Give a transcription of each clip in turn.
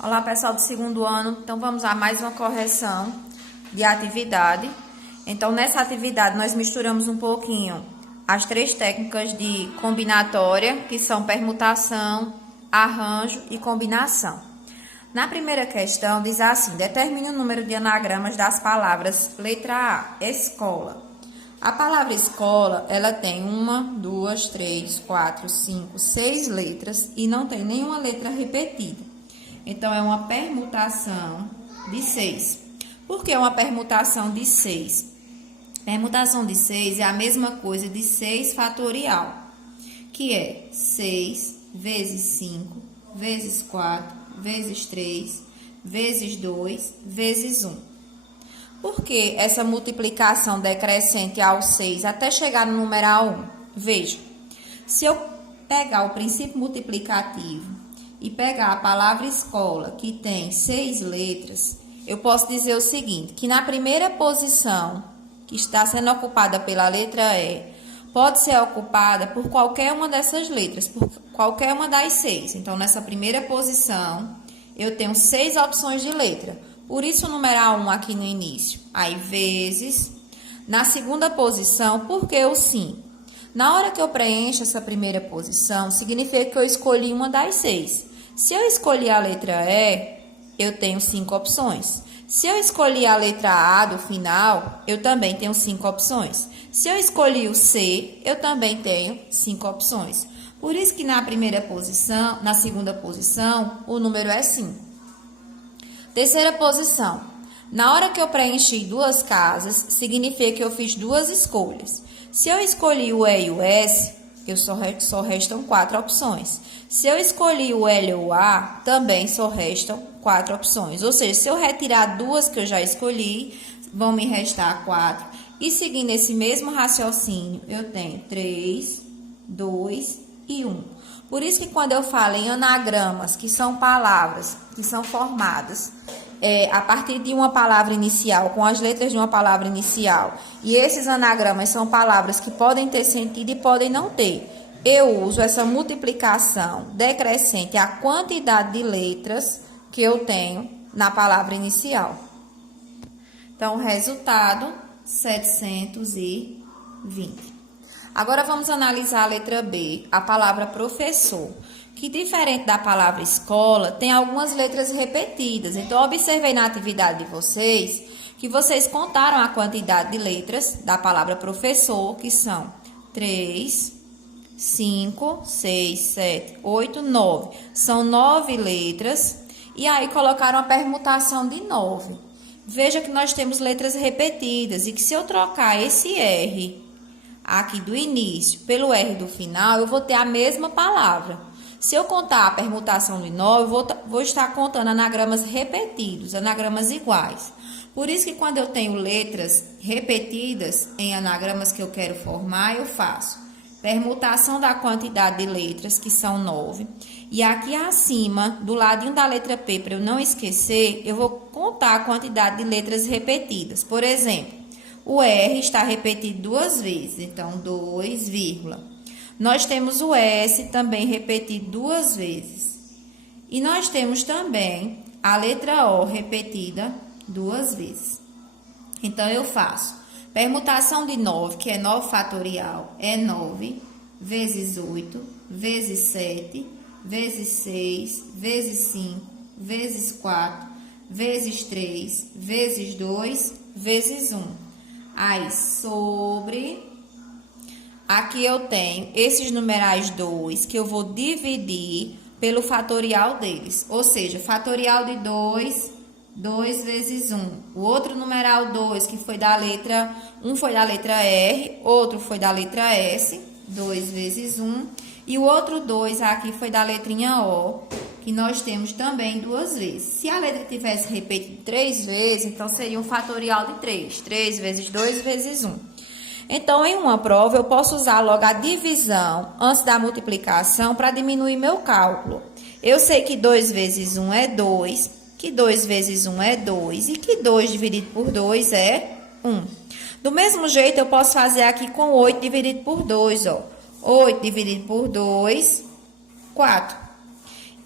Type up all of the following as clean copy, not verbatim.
Olá, pessoal do segundo ano. Então, vamos a mais uma correção de atividade. Então, nessa atividade, nós misturamos um pouquinho as três técnicas de combinatória, que são permutação, arranjo e combinação. Na primeira questão, diz assim: determine o número de anagramas das palavras letra A, escola. A palavra escola, ela tem 1, 2, 3, 4, 5, 6 letras e não tem nenhuma letra repetida. Então, é uma permutação de 6. Por que uma permutação de 6? Permutação de 6 é a mesma coisa de 6 fatorial, que é 6 vezes 5, vezes 4, vezes 3, vezes 2, vezes 1. Por que essa multiplicação decrescente ao 6 até chegar no numeral 1? Veja, se eu pegar o princípio multiplicativo e pegar a palavra escola, que tem 6 letras, eu posso dizer o seguinte, que na primeira posição, que está sendo ocupada pela letra E, pode ser ocupada por qualquer uma dessas letras, por qualquer uma das 6. Então, nessa primeira posição, eu tenho 6 opções de letra. Por isso, o numeral 1 aqui no início. Aí, vezes. Na segunda posição, por que o 5? Na hora que eu preencho essa primeira posição, significa que eu escolhi uma das 6. Se eu escolhi a letra E, eu tenho 5 opções. Se eu escolhi a letra A do final, eu também tenho 5 opções. Se eu escolhi o C, eu também tenho 5 opções. Por isso que na primeira posição, na segunda posição, o número é 5. Terceira posição. Na hora que eu preenchi 2 casas, significa que eu fiz 2 escolhas. Se eu escolhi o E e o S, só restam 4 opções. Se eu escolhi o L ou o A, também só restam 4 opções. Ou seja, se eu retirar 2 que eu já escolhi, vão me restar 4. E seguindo esse mesmo raciocínio, eu tenho 3, 2 e 1. Por isso que quando eu falo em anagramas, que são palavras que são formadas a partir de uma palavra inicial, com as letras de uma palavra inicial, e esses anagramas são palavras que podem ter sentido e podem não ter, eu uso essa multiplicação decrescente à quantidade de letras que eu tenho na palavra inicial. Então, o resultado, 720. Agora, vamos analisar a letra B, a palavra professor, que diferente da palavra escola, tem algumas letras repetidas. Então, observei na atividade de vocês, que vocês contaram a quantidade de letras da palavra professor, que são 3, 5, 6, 7, 8, 9. São 9 letras. E aí, colocaram a permutação de 9. Veja que nós temos letras repetidas e que se eu trocar esse R aqui do início pelo R do final, eu vou ter a mesma palavra. Se eu contar a permutação de 9, eu vou estar contando anagramas repetidos, anagramas iguais. Por isso que quando eu tenho letras repetidas em anagramas que eu quero formar, eu faço permutação da quantidade de letras, que são 9. E aqui acima, do ladinho da letra P, para eu não esquecer, eu vou contar a quantidade de letras repetidas. Por exemplo, o R está repetido 2 vezes, então 2, vírgula. Nós temos o S também repetido 2 vezes. E nós temos também a letra O repetida 2 vezes. Então, eu faço permutação de 9, que é 9 fatorial, é 9, vezes 8, vezes 7, vezes 6, vezes 5, vezes 4, vezes 3, vezes 2, vezes 1. Aí, sobre... Aqui eu tenho esses numerais 2, que eu vou dividir pelo fatorial deles. Ou seja, fatorial de 2, 2 vezes 1. O outro numeral 2, que foi da letra... Um foi da letra R, outro foi da letra S, 2 vezes 1. E o outro 2 aqui foi da letrinha O, que nós temos também 2 vezes. Se a letra tivesse repetido 3 vezes, então seria um fatorial de 3. 3 vezes 2 vezes 1. Então, em uma prova, eu posso usar logo a divisão antes da multiplicação para diminuir meu cálculo. Eu sei que 2 vezes 1 é 2, que 2 vezes 1 é 2 e que 2 dividido por 2 é 1. Do mesmo jeito, eu posso fazer aqui com 8 dividido por 2, ó. 8 dividido por 2, 4.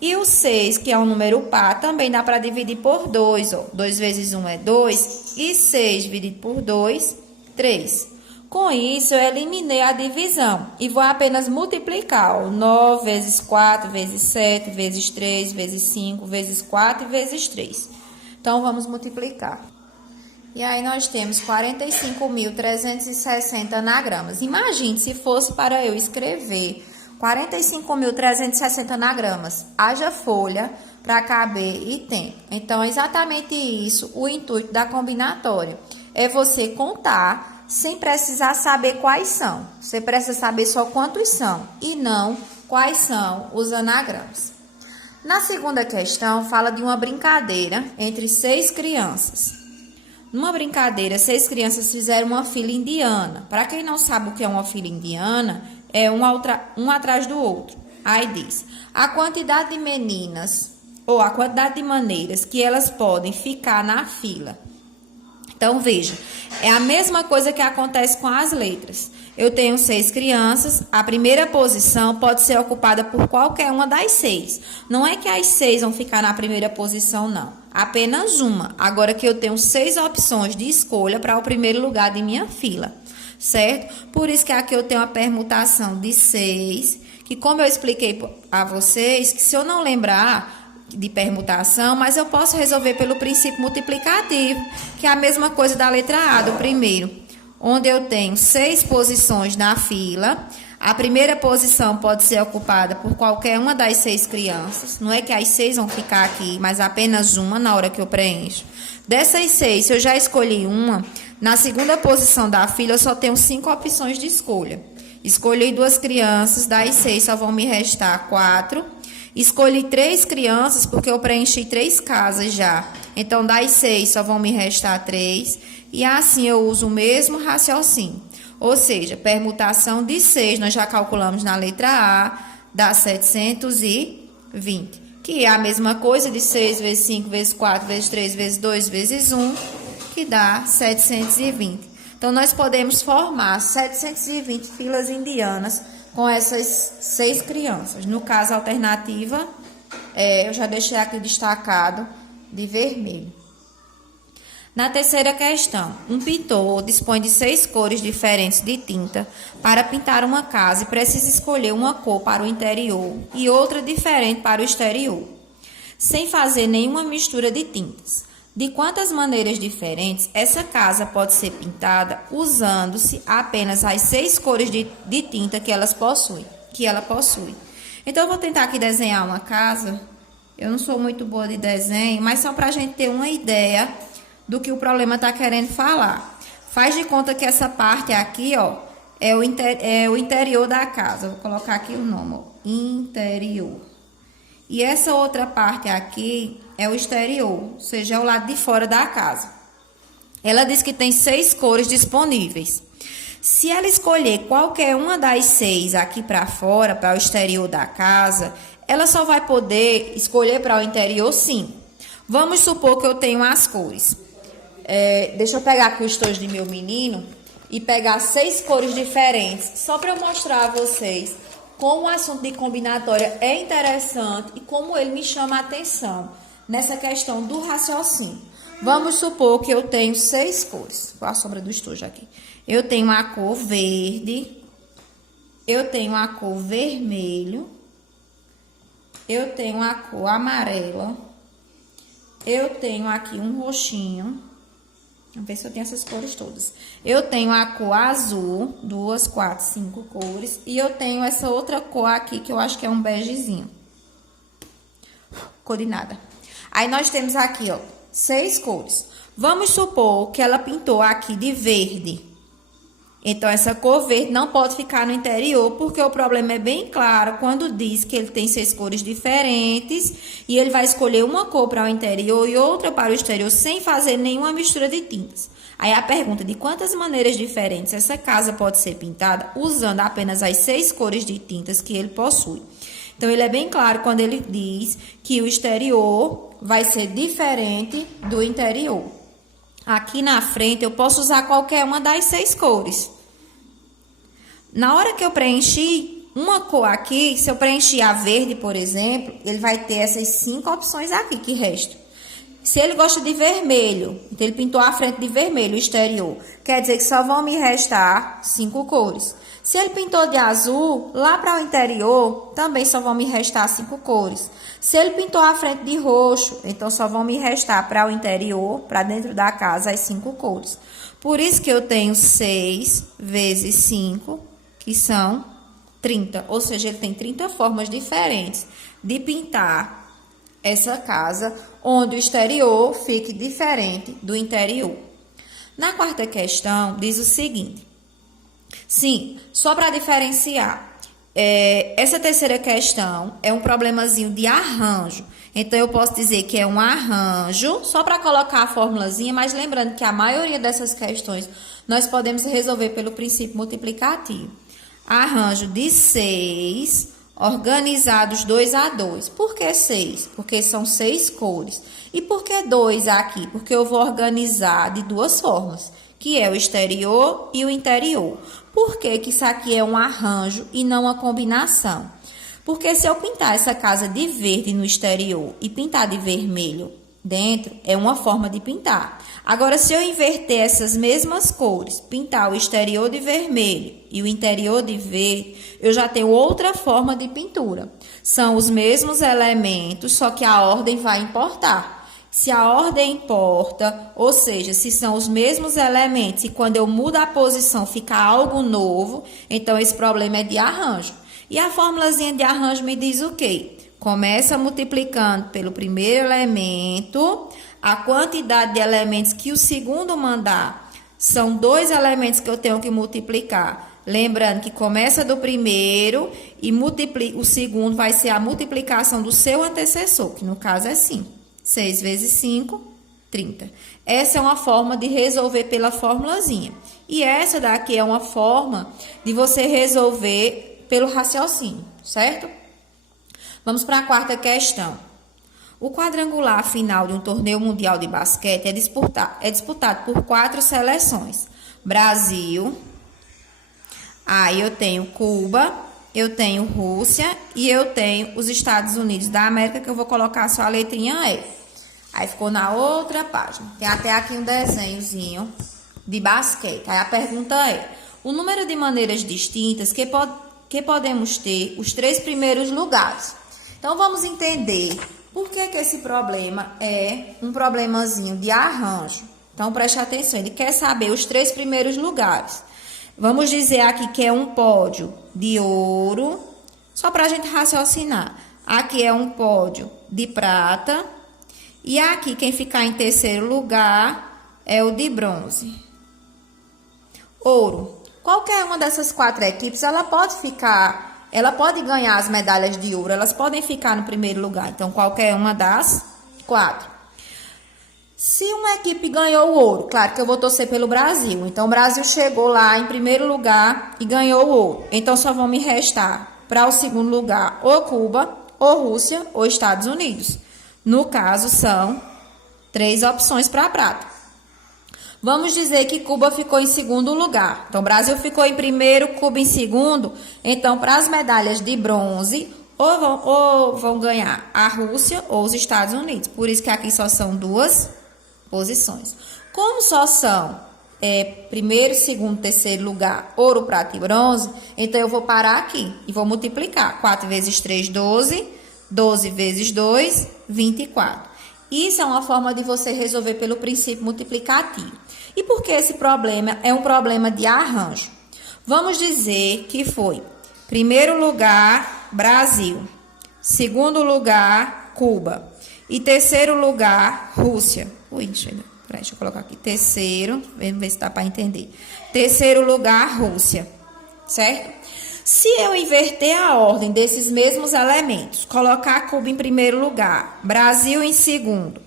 E o 6, que é um número par, também dá para dividir por 2, ó. 2 vezes 1 é 2, e 6 dividido por 2, 3. Com isso, eu eliminei a divisão e vou apenas multiplicar, ó. 9 vezes 4, vezes 7, vezes 3, vezes 5, vezes 4 e vezes 3. Então, vamos multiplicar. E aí, nós temos 45.360 anagramas. Imagine se fosse para eu escrever 45.360 anagramas. Haja folha para caber e tempo. Então, é exatamente isso o intuito da combinatória. É você contar sem precisar saber quais são. Você precisa saber só quantos são e não quais são os anagramas. Na segunda questão, fala de uma brincadeira entre 6 crianças. Numa brincadeira, 6 crianças fizeram uma fila indiana. Para quem não sabe o que é uma fila indiana, é um atrás do outro. Aí diz, a quantidade de meninas ou a quantidade de maneiras que elas podem ficar na fila. Então, veja, é a mesma coisa que acontece com as letras. Eu tenho 6 crianças, a primeira posição pode ser ocupada por qualquer uma das 6. Não é que as 6 vão ficar na primeira posição, não. Apenas uma. Agora que eu tenho 6 opções de escolha para o primeiro lugar de minha fila, certo? Por isso que aqui eu tenho a permutação de 6, que como eu expliquei a vocês, que se eu não lembrar de permutação, mas eu posso resolver pelo princípio multiplicativo, que é a mesma coisa da letra A, do primeiro, onde eu tenho 6 posições na fila. A primeira posição pode ser ocupada por qualquer uma das 6 crianças. Não é que as 6 vão ficar aqui, mas apenas uma na hora que eu preencho. Dessas 6, se eu já escolhi uma, na segunda posição da fila eu só tenho 5 opções de escolha. Escolhi 2 crianças, das 6 só vão me restar 4. Escolhi 3 crianças porque eu preenchi 3 casas já. Então, das 6 só vão me restar 3. E assim eu uso o mesmo raciocínio. Ou seja, permutação de 6, nós já calculamos na letra A, dá 720. Que é a mesma coisa de 6 vezes 5 vezes 4 vezes 3 vezes 2 vezes 1, que dá 720. Então, nós podemos formar 720 filas indianas com essas 6 crianças. No caso, a alternativa, eu já deixei aqui destacado de vermelho. Na terceira questão, um pintor dispõe de 6 cores diferentes de tinta para pintar uma casa e precisa escolher uma cor para o interior e outra diferente para o exterior, sem fazer nenhuma mistura de tintas. De quantas maneiras diferentes essa casa pode ser pintada usando-se apenas as 6 cores de tinta que ela possui? Então, eu vou tentar aqui desenhar uma casa. Eu não sou muito boa de desenho, mas só para a gente ter uma ideia do que o problema está querendo falar. Faz de conta que essa parte aqui, ó, é o interior da casa. Vou colocar aqui o nome, ó, interior. E essa outra parte aqui é o exterior, ou seja, é o lado de fora da casa. Ela diz que tem 6 cores disponíveis. Se ela escolher qualquer uma das 6 aqui para fora, para o exterior da casa, ela só vai poder escolher para o interior 5. Vamos supor que eu tenho as cores. Deixa eu pegar aqui o estojo de meu menino e pegar 6 cores diferentes, só para eu mostrar a vocês como o assunto de combinatória é interessante e como ele me chama a atenção nessa questão do raciocínio. Vamos supor que eu tenho 6 cores. Qual a sombra do estojo aqui? Eu tenho a cor verde, eu tenho a cor vermelho, eu tenho a cor amarela, eu tenho aqui um roxinho. Vamos ver se eu tenho essas cores todas. Eu tenho a cor azul, 2, 4, 5 cores. E eu tenho essa outra cor aqui, que eu acho que é um begezinho. Cor de nada. Aí, nós temos aqui, ó, 6 cores. Vamos supor que ela pintou aqui de verde. Então, essa cor verde não pode ficar no interior, porque o problema é bem claro quando diz que ele tem 6 cores diferentes e ele vai escolher uma cor para o interior e outra para o exterior sem fazer nenhuma mistura de tintas. Aí a pergunta de quantas maneiras diferentes essa casa pode ser pintada usando apenas as 6 cores de tintas que ele possui. Então, ele é bem claro quando ele diz que o exterior vai ser diferente do interior. Aqui na frente, eu posso usar qualquer uma das 6 cores. Na hora que eu preenchi, uma cor aqui, se eu preencher a verde, por exemplo, ele vai ter essas 5 opções aqui que restam. Se ele gosta de vermelho, então ele pintou a frente de vermelho, o exterior, quer dizer que só vão me restar 5 cores. Se ele pintou de azul, lá para o interior, também só vão me restar 5 cores. Se ele pintou a frente de roxo, então só vão me restar para o interior, para dentro da casa, as 5 cores. Por isso que eu tenho 6 vezes 5, que são 30. Ou seja, ele tem 30 formas diferentes de pintar essa casa, onde o exterior fique diferente do interior. Na quarta questão, diz o seguinte. Sim, só para diferenciar, essa terceira questão é um problemazinho de arranjo. Então, eu posso dizer que é um arranjo, só para colocar a formulazinha, mas lembrando que a maioria dessas questões nós podemos resolver pelo princípio multiplicativo. Arranjo de 6, organizados 2 a 2. Por que 6? Porque são 6 cores. E por que 2 aqui? Porque eu vou organizar de 2 formas, que é o exterior e o interior. Por que que isso aqui é um arranjo e não uma combinação? Porque se eu pintar essa casa de verde no exterior e pintar de vermelho dentro, é uma forma de pintar. Agora, se eu inverter essas mesmas cores, pintar o exterior de vermelho e o interior de verde, eu já tenho outra forma de pintura. São os mesmos elementos, só que a ordem vai importar. Se a ordem importa, ou seja, se são os mesmos elementos e quando eu mudo a posição fica algo novo, então esse problema é de arranjo. E a formulazinha de arranjo me diz o quê? Começa multiplicando pelo primeiro elemento, a quantidade de elementos que o segundo mandar. São 2 elementos que eu tenho que multiplicar. Lembrando que começa do primeiro e multiplica, o segundo vai ser a multiplicação do seu antecessor, que no caso é 5. 6 vezes 5, 30. Essa é uma forma de resolver pela formulazinha. E essa daqui é uma forma de você resolver pelo raciocínio, certo? Vamos para a quarta questão. O quadrangular final de um torneio mundial de basquete é disputado por 4 seleções. Brasil, aí eu tenho Cuba, eu tenho Rússia e eu tenho os Estados Unidos da América, que eu vou colocar só a letrinha E. Aí ficou na outra página. Tem até aqui um desenhozinho de basquete. Aí a pergunta é, o número de maneiras distintas que podemos ter os 3 primeiros lugares. Então, vamos entender por que esse problema é um problemazinho de arranjo. Então, preste atenção, ele quer saber os 3 primeiros lugares. Vamos dizer aqui que é um pódio de ouro, só para a gente raciocinar. Aqui é um pódio de prata e aqui quem ficar em terceiro lugar é o de bronze. Ouro. Qualquer uma dessas 4 equipes, ela pode ganhar as medalhas de ouro, elas podem ficar no primeiro lugar. Então, qualquer uma das 4. Se uma equipe ganhou o ouro, claro que eu vou torcer pelo Brasil. Então, o Brasil chegou lá em primeiro lugar e ganhou o ouro. Então, só vão me restar para o segundo lugar ou Cuba, ou Rússia, ou Estados Unidos. No caso, são 3 opções para a prata. Vamos dizer que Cuba ficou em segundo lugar. Então, o Brasil ficou em primeiro, Cuba em segundo. Então, para as medalhas de bronze, ou vão ganhar a Rússia ou os Estados Unidos. Por isso que aqui só são 2 posições. Como só são primeiro, segundo, terceiro lugar, ouro, prata e bronze, então eu vou parar aqui e vou multiplicar. 4 vezes 3, 12. 12 vezes 2, 24. Isso é uma forma de você resolver pelo princípio multiplicativo. E por que esse problema é um problema de arranjo? Vamos dizer que foi primeiro lugar, Brasil. Segundo lugar, Cuba. E terceiro lugar, Rússia. Deixa eu colocar aqui. Terceiro, vamos ver se dá para entender. Terceiro lugar, Rússia. Certo? Se eu inverter a ordem desses mesmos elementos, colocar Cuba em primeiro lugar, Brasil em segundo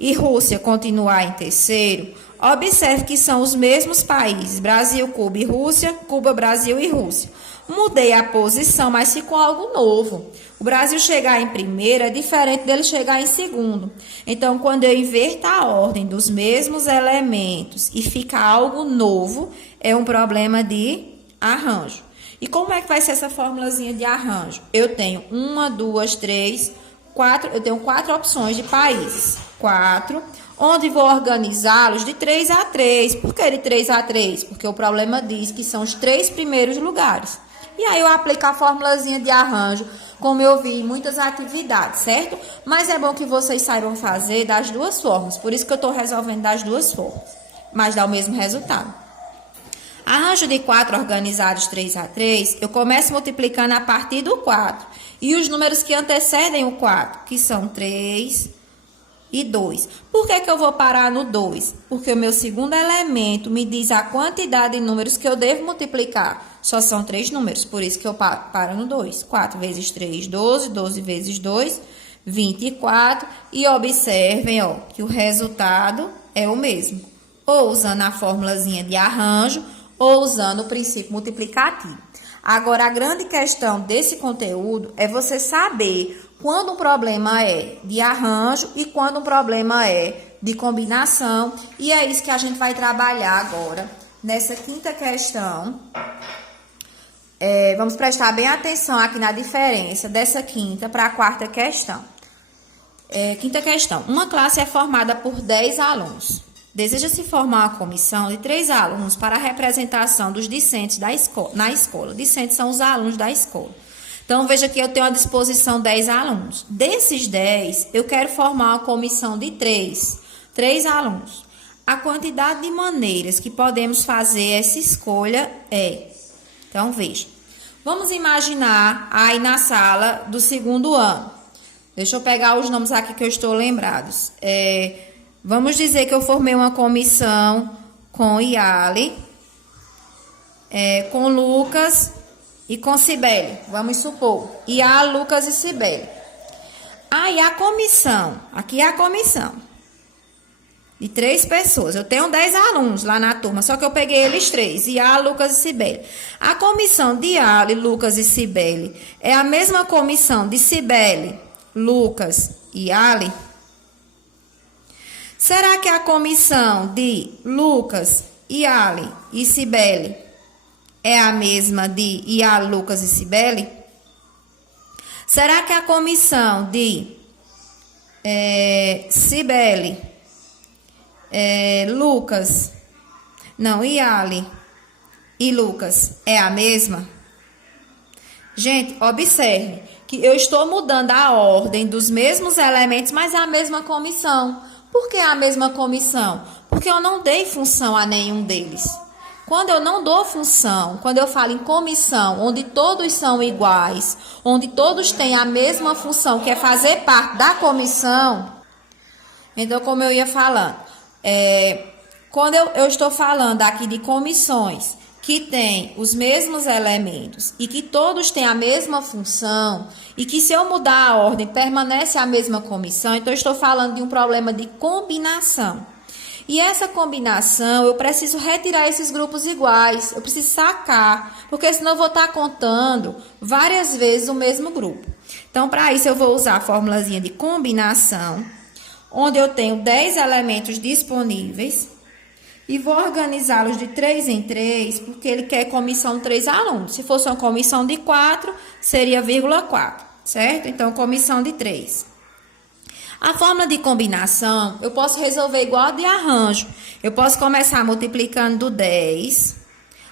e Rússia continuar em terceiro, observe que são os mesmos países, Brasil, Cuba e Rússia, Cuba, Brasil e Rússia. Mudei a posição, mas ficou algo novo. O Brasil chegar em primeiro é diferente dele chegar em segundo. Então, quando eu inverto a ordem dos mesmos elementos e fica algo novo, é um problema de arranjo. E como é que vai ser essa formulazinha de arranjo? Eu tenho 1, 2, 3, 4, eu tenho 4 opções de países. 4, onde vou organizá-los de 3 a 3. Por que de 3 a 3? Porque o problema diz que são os 3 primeiros lugares. E aí eu aplico a formulazinha de arranjo, como eu vi em muitas atividades, certo? Mas é bom que vocês saibam fazer das duas formas. Por isso que eu estou resolvendo das duas formas. Mas dá o mesmo resultado. Arranjo de 4 organizados 3 a 3, eu começo multiplicando a partir do 4. E os números que antecedem o 4, que são 3 e 2. Por que eu vou parar no 2? Porque o meu segundo elemento me diz a quantidade de números que eu devo multiplicar. Só são 3 números, por isso que eu paro no 2. 4 vezes 3, 12. 12 vezes 2, 24. E observem, ó, que o resultado é o mesmo. Ou usando a formulazinha de arranjo, ou usando o princípio multiplicativo. Agora, a grande questão desse conteúdo é você saber quando um problema é de arranjo e quando um problema é de combinação. E é isso que a gente vai trabalhar agora, nessa quinta questão. Vamos prestar bem atenção aqui na diferença dessa quinta para a quarta questão. Quinta questão. Uma classe é formada por 10 alunos. Deseja-se formar uma comissão de 3 alunos para a representação dos discentes na escola. Discentes são os alunos da escola. Então, veja que eu tenho à disposição 10 alunos. Desses 10, eu quero formar uma comissão de 3 alunos. A quantidade de maneiras que podemos fazer essa escolha é... Então, veja. Vamos imaginar aí na sala do segundo ano. Deixa eu pegar os nomes aqui que eu estou lembrados. Vamos dizer que eu formei uma comissão com Yali, com Lucas e com Cibele. Vamos supor. Yali, Lucas e Cibele. Aí a comissão, aqui é a comissão de 3 pessoas. Eu tenho 10 alunos lá na turma, só que eu peguei eles 3, Yali, Lucas e Cibele. A comissão de Yali, Lucas e Cibele é a mesma comissão de Cibele, Lucas e Yali? Será que a comissão de Lucas, Yali e Cibele é a mesma de Yali, Lucas e Cibele? Será que a comissão de Cibele, Lucas, não, Yali e Lucas é a mesma? Gente, observe que eu estou mudando a ordem dos mesmos elementos, mas é a mesma comissão. Por que a mesma comissão? Porque eu não dei função a nenhum deles. Quando eu não dou função, quando eu falo em comissão, onde todos são iguais, onde todos têm a mesma função, que é fazer parte da comissão, então, como eu ia falando, quando eu estou falando aqui de comissões que têm os mesmos elementos e que todos têm a mesma função e que se eu mudar a ordem permanece a mesma comissão, então eu estou falando de um problema de combinação. E essa combinação eu preciso retirar esses grupos iguais, eu preciso sacar, porque senão eu vou estar contando várias vezes o mesmo grupo. Então, para isso eu vou usar a formulazinha de combinação, onde eu tenho 10 elementos disponíveis. E vou organizá-los de 3 em 3, porque ele quer comissão de 3 alunos. Se fosse uma comissão de 4, seria 4, certo? Então, comissão de 3. A fórmula de combinação, eu posso resolver igual a de arranjo. Eu posso começar multiplicando do 10.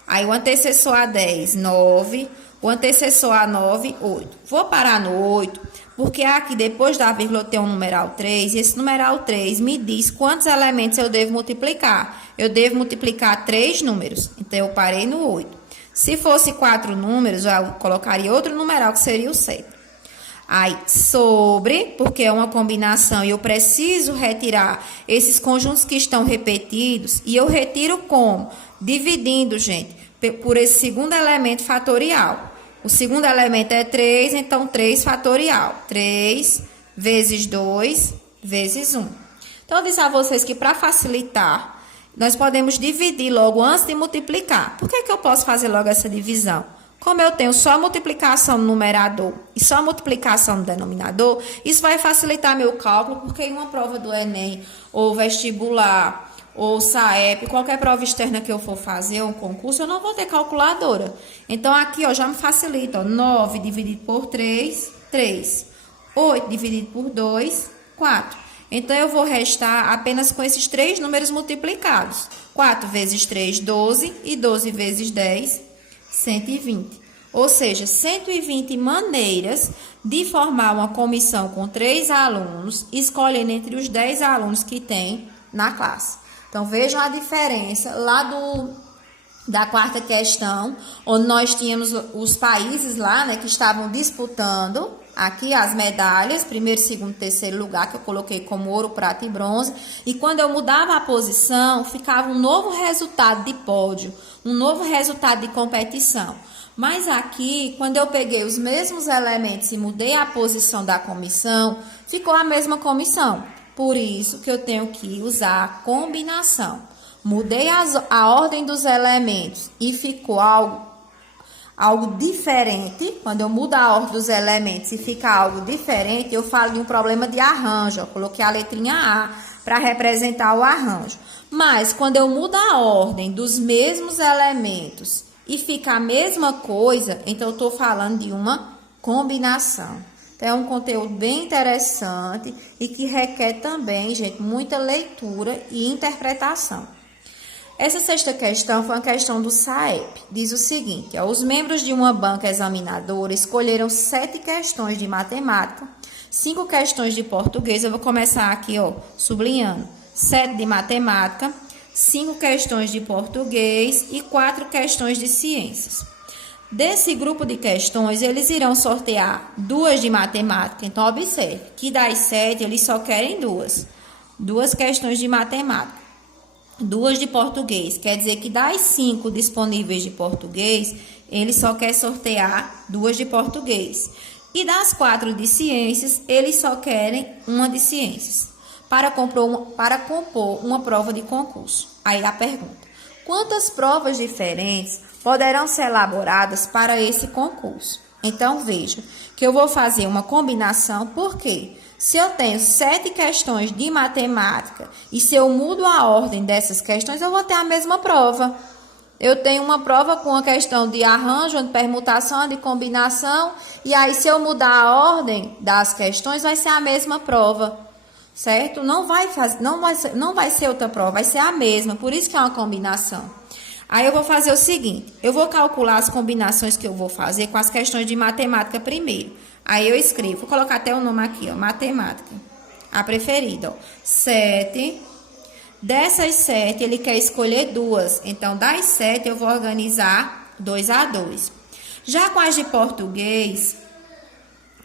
Aí, o antecessor a 10, 9. O antecessor a 9, 8. Vou parar no 8, porque aqui depois da vírgula tem um numeral 3. E esse numeral 3 me diz quantos elementos eu devo multiplicar. Eu devo multiplicar 3 números. Então, eu parei no 8. Se fosse 4 números, eu colocaria outro numeral, que seria o 7. Aí, sobre, porque é uma combinação e eu preciso retirar esses conjuntos que estão repetidos. E eu retiro como? Dividindo, gente, por esse segundo elemento fatorial. O segundo elemento é 3, então 3 fatorial. 3 vezes 2 vezes 1. Então, eu disse a vocês que para facilitar, nós podemos dividir logo antes de multiplicar. Por que eu posso fazer logo essa divisão? Como eu tenho só multiplicação no numerador e só multiplicação no denominador, isso vai facilitar meu cálculo, porque em uma prova do Enem, ou vestibular, ou SAEP, qualquer prova externa que eu for fazer, um concurso, eu não vou ter calculadora. Então, aqui, ó, já me facilita, ó, 9 dividido por 3, 3. 8 dividido por 2, 4. Então, eu vou restar apenas com esses 3 números multiplicados. 4 vezes 3, 12, e 12 vezes 10, 120. Ou seja, 120 maneiras de formar uma comissão com 3 alunos, escolhendo entre os 10 alunos que tem na classe. Então, vejam a diferença lá da quarta questão, onde nós tínhamos os países lá, né, que estavam disputando aqui as medalhas, primeiro, segundo, terceiro lugar, que eu coloquei como ouro, prata e bronze. E quando eu mudava a posição, ficava um novo resultado de pódio, um novo resultado de competição. Mas aqui, quando eu peguei os mesmos elementos e mudei a posição da comissão, ficou a mesma comissão. Por isso que eu tenho que usar a combinação. Mudei a ordem dos elementos e ficou algo diferente. Quando eu mudo a ordem dos elementos e fica algo diferente, eu falo de um problema de arranjo. Eu coloquei a letrinha A para representar o arranjo. Mas quando eu mudo a ordem dos mesmos elementos e fica a mesma coisa, então eu estou falando de uma combinação. Então, é um conteúdo bem interessante e que requer também, gente, muita leitura e interpretação. Essa sexta questão foi uma questão do SAEP. Diz o seguinte, ó, os membros de uma banca examinadora escolheram 7 questões de matemática, 5 questões de português. Eu vou começar aqui, ó, sublinhando. 7 de matemática, 5 questões de português e 4 questões de ciências. Desse grupo de questões, eles irão sortear 2 de matemática. Então, observe que das 7, eles só querem 2. 2 questões de matemática. 2 de português. Quer dizer que das 5 disponíveis de português, ele só quer sortear 2 de português. E das 4 de ciências, eles só querem 1 de ciências. Para compor uma prova de concurso. Aí a pergunta: quantas provas diferentes poderão ser elaboradas para esse concurso? Então, veja que eu vou fazer uma combinação, porque se eu tenho 7 questões de matemática e se eu mudo a ordem dessas questões, eu vou ter a mesma prova. Eu tenho uma prova com a questão de arranjo, de permutação, de combinação, e aí se eu mudar a ordem das questões, vai ser a mesma prova. Certo? Não vai ser outra prova, vai ser a mesma, por isso que é uma combinação. Aí eu vou fazer o seguinte, eu vou calcular as combinações que eu vou fazer com as questões de matemática primeiro. Aí eu escrevo, vou colocar até o nome aqui, ó, matemática, a preferida, ó, 7. Dessas 7, ele quer escolher 2, então das 7 eu vou organizar 2 a 2. Já com as de português,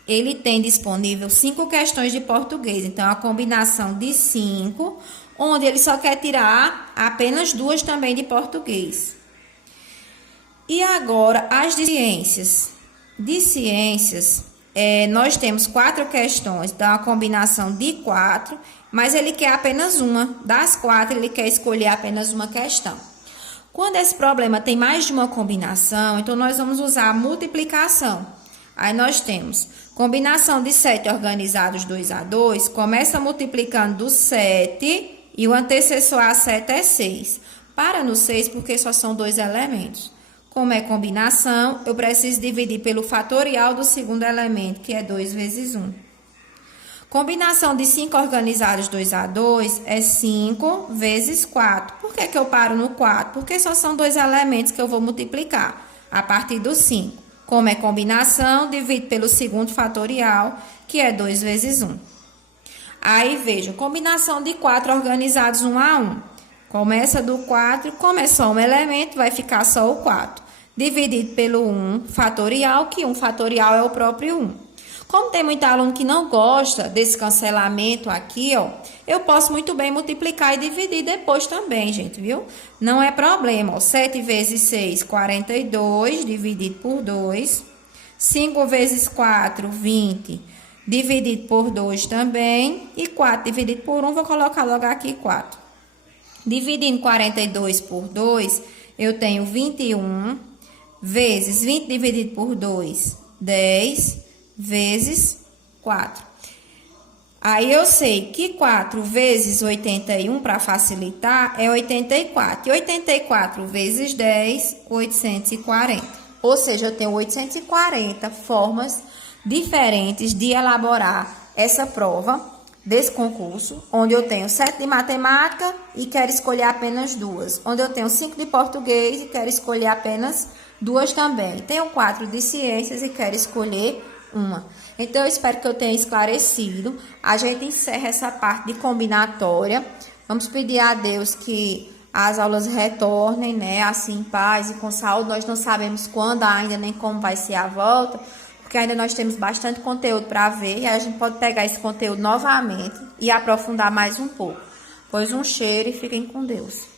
ele tem disponível 5 questões de português. Então, a combinação de 5, onde ele só quer tirar apenas 2 também de português. E agora, as de ciências. De ciências, nós temos 4 questões, então, a combinação de 4, mas ele quer apenas uma. Das 4, ele quer escolher apenas uma questão. Quando esse problema tem mais de uma combinação, então, nós vamos usar a multiplicação. Aí nós temos combinação de 7 organizados 2 a 2, começa multiplicando do 7 e o antecessor a 7 é 6. Para no 6 porque só são 2 elementos. Como é combinação, eu preciso dividir pelo fatorial do segundo elemento, que é 2 vezes 1. Combinação de 5 organizados 2 a 2 é 5 vezes 4. Por que eu paro no 4? Porque só são 2 elementos que eu vou multiplicar a partir do 5. Como é combinação, divido pelo segundo fatorial, que é 2 vezes 1. Aí, vejam, combinação de 4 organizados 1 a 1. Começa do 4, como é só um elemento, vai ficar só o 4. Dividido pelo 1 fatorial, que 1 fatorial é o próprio 1. Como tem muito aluno que não gosta desse cancelamento aqui, ó, eu posso muito bem multiplicar e dividir depois também, gente, viu? Não é problema, ó. 7 vezes 6, 42, dividido por 2. 5 vezes 4, 20, dividido por 2 também. E 4 dividido por 1, vou colocar logo aqui 4. Dividindo 42 por 2, eu tenho 21, vezes 20 dividido por 2, 10, vezes 4. Aí eu sei que 4 vezes 81, para facilitar, é 84. E 84 vezes 10, 840. Ou seja, eu tenho 840 formas diferentes de elaborar essa prova desse concurso, onde eu tenho 7 de matemática e quero escolher apenas 2. Onde eu tenho 5 de português e quero escolher apenas 2 também. Tenho 4 de ciências e quero escolher uma. Então, eu espero que eu tenha esclarecido. A gente encerra essa parte de combinatória. Vamos pedir a Deus que as aulas retornem, né? Assim, em paz e com saúde. Nós não sabemos quando ainda, nem como vai ser a volta, porque ainda nós temos bastante conteúdo para ver. E a gente pode pegar esse conteúdo novamente e aprofundar mais um pouco. Pois um cheiro e fiquem com Deus.